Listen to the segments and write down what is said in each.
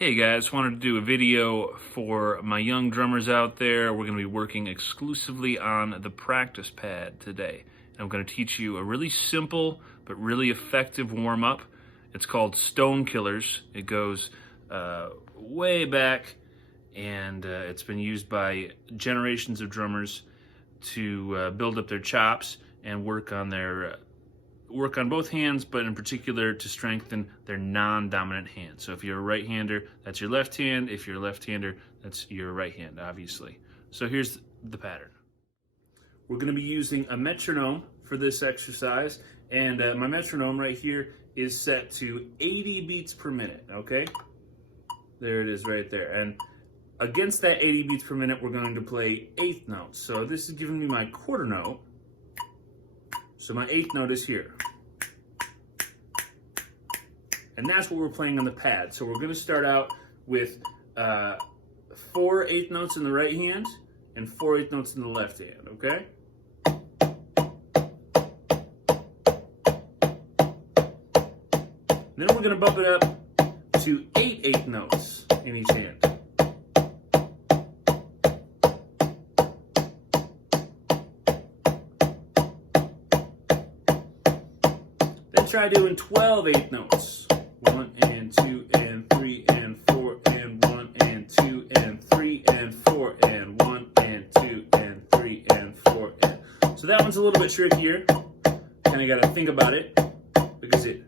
Hey guys, wanted to do a video for my young drummers out there. We're going to be working exclusively on the practice pad today. And I'm going to teach you a really simple but really effective warm-up. It's called Stone Killers. It goes way back, and it's been used by generations of drummers to build up their chops and work on both hands, but in particular to strengthen their non-dominant hand. So if you're a right-hander, that's your left hand. If you're a left-hander, that's your right hand, obviously. So here's the pattern. We're going to be using a metronome for this exercise, and my metronome right here is set to 80 beats per minute, okay? There it is right there. And against that 80 beats per minute, we're going to play eighth notes. So this is giving me my quarter note. So my eighth note is here. And that's what we're playing on the pad. So we're going to start out with 4 eighth notes in the right hand and 4 eighth notes in the left hand, okay? And then we're going to bump it up to 8 eighth notes in each hand. Try doing 12 eighth notes. 1 and 2 and 3 and 4 and 1 and 2 and 3 and 4 and 1 and 2 and 3 and 4 and. So that one's a little bit trickier. Kind of got to think about it because it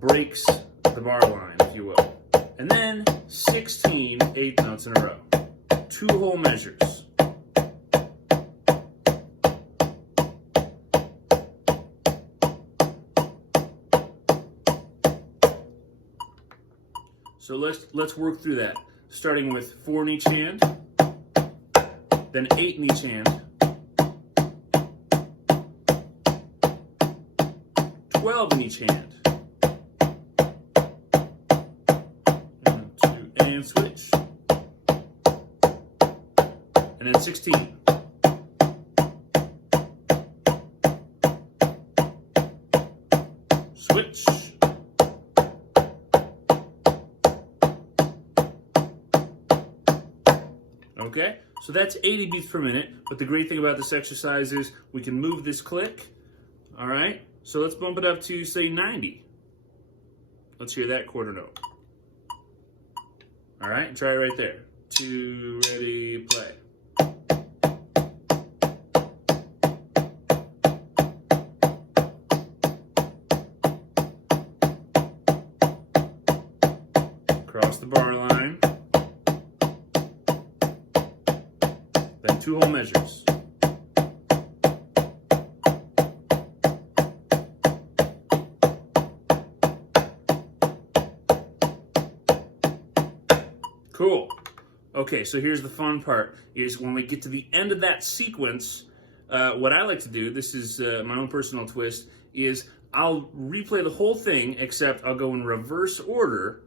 breaks the bar line, if you will. And then 16 eighth notes in a row. 2 whole measures. So let's work through that, starting with 4 in each hand, then 8 in each hand, 12 in each hand, 1, 2, and switch, and then 16. Switch. Okay, so that's 80 beats per minute, but the great thing about this exercise is we can move this click, all right? So let's bump it up to, say, 90. Let's hear that quarter note. All right, try it right there. 2, ready, play. Cross the bar line. Then 2 whole measures. Cool. Okay, so here's the fun part, is when we get to the end of that sequence, what I like to do, this is my own personal twist, is I'll replay the whole thing, except I'll go in reverse order,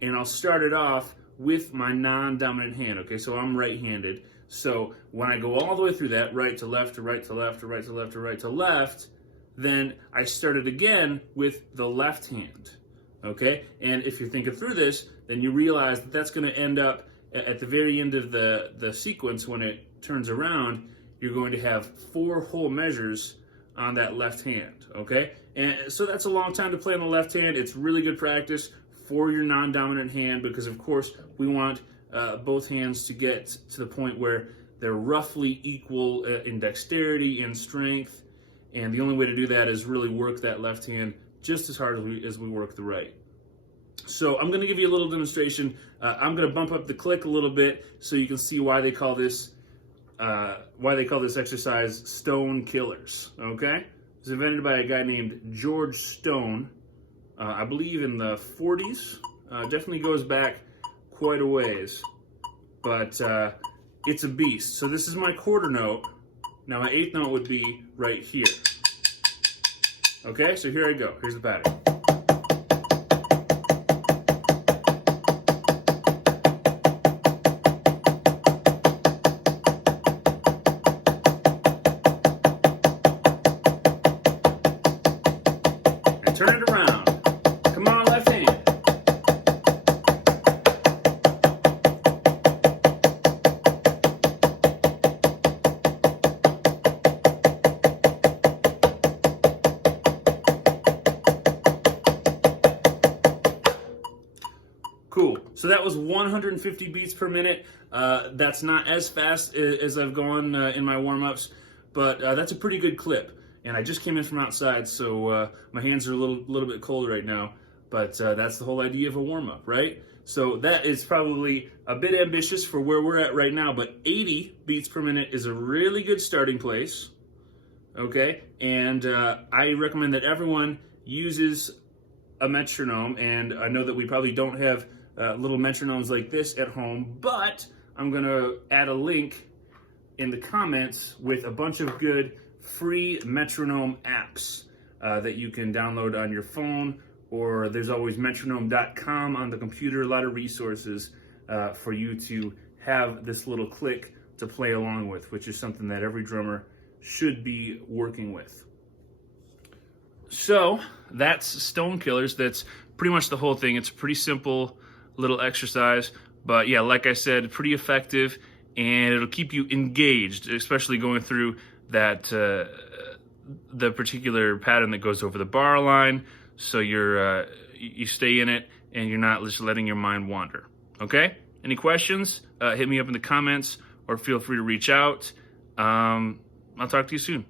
and I'll start it off with my non-dominant hand, okay? So I'm right-handed. So when I go all the way through that, right to left to right to left to right to left to right to left, then I start it again with the left hand, okay? And if you're thinking through this, then you realize that that's going to end up at the very end of the sequence. When it turns around, you're going to have 4 whole measures on that left hand, okay? And so that's a long time to play on the left hand. It's really good practice for your non-dominant hand because, of course, we want both hands to get to the point where they're roughly equal in dexterity and strength, and the only way to do that is really work that left hand just as hard as we work the right. So I'm going to give you a little demonstration. I'm going to bump up the click a little bit so you can see why they call this exercise Stone Killers. Okay, it was invented by a guy named George Stone, I believe in the 40s. Definitely goes back quite a ways, but it's a beast. So this is my quarter note. Now my eighth note would be right here. Okay, so here I go. Here's the pattern. And turn it around. Come on, left hand. Cool. So that was 150 beats per minute. That's not as fast as I've gone in my warm-ups, but that's a pretty good clip. And I just came in from outside, so my hands are a little bit cold right now. But that's the whole idea of a warm-up, right? So that is probably a bit ambitious for where we're at right now, but 80 beats per minute is a really good starting place. Okay, and I recommend that everyone uses a metronome, and I know that we probably don't have little metronomes like this at home, but I'm gonna add a link in the comments with a bunch of good free metronome apps that you can download on your phone, or there's always metronome.com on the computer, a lot of resources for you to have this little click to play along with, which is something that every drummer should be working with. So that's Stone Killers. That's pretty much the whole thing. It's a pretty simple little exercise, but yeah, like I said, pretty effective, and it'll keep you engaged, especially going through that the particular pattern that goes over the bar line, so you stay in it and you're not just letting your mind wander. Okay? Any questions? Hit me up in the comments or feel free to reach out. I'll talk to you soon.